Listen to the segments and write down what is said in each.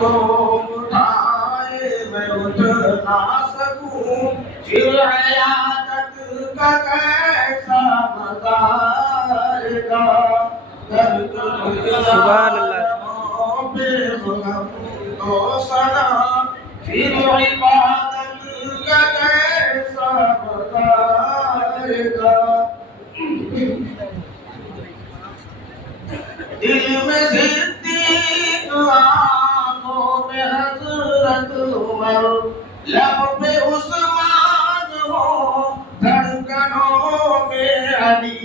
کو اٹھائے میں اٹھ نہ سکوں، پھر عیادت کا کیسا مزہ آئے گا، درد سبحان اللہ۔ پہ غم کو سنا، پھر عبادت کا کیسا مزہ آئے گا، دل میں صدیق آنکھوں میں حضرت عمر، لب پہ عثمان ہو دھڑکنوں میں علی،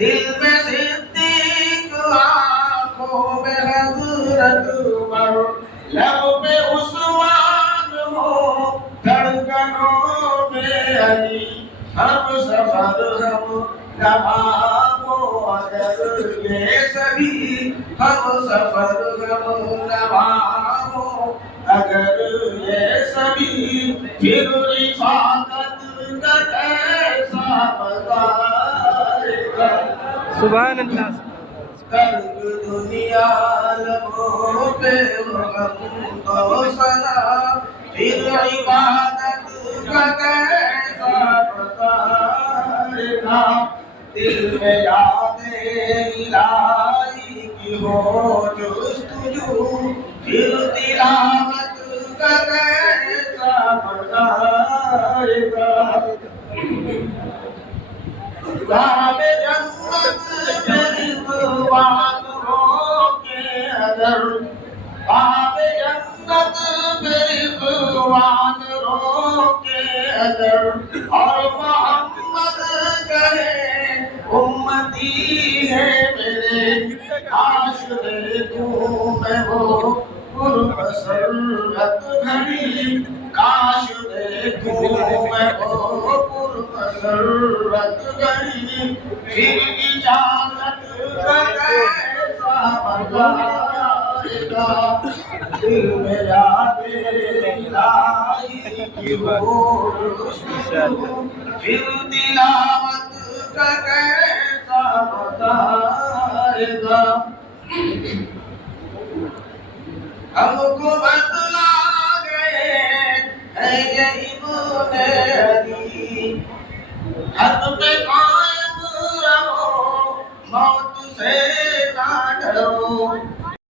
دل میں صدیق آنکھوں میں حضرت عمر، لب پہ عثمان ہو دھڑکنوں میں علی، ہم سفر ہم نوا اگر یہ سبھی، ہم سفر ہم نوا اگر یہ سبھی، پھر رفاقت کا کیسا مزہ آئے گا، سبحان اللہ۔ کرب دنیا لبوں پہ غم کو سنا، پھر عبادت کا کیسا مزہ آئے گا، دل میں یاد الہی کی ہو جستجو، پھر تلاوت کا کیسا مزہ آئے گا، باب جنت پہ رضوان ہو کے اگر، باب جنت پہ رضوان ہو کے اگر، اور محمد کہے امتی ہے میرے، کاش دیکھوں میں وہ پرمسرت گھڑی، کاش دیکھوں میں وہ پرمسرت گھڑی، پھر اجازت کا کیسا مزہ آئے گا، دل میں یاد الہی کی ہو جستجو، پھر تلاوت کا کیسا مزہ آئے گا، ہم کو بتلا گئے ہیں یہ ابن علی، حد پہ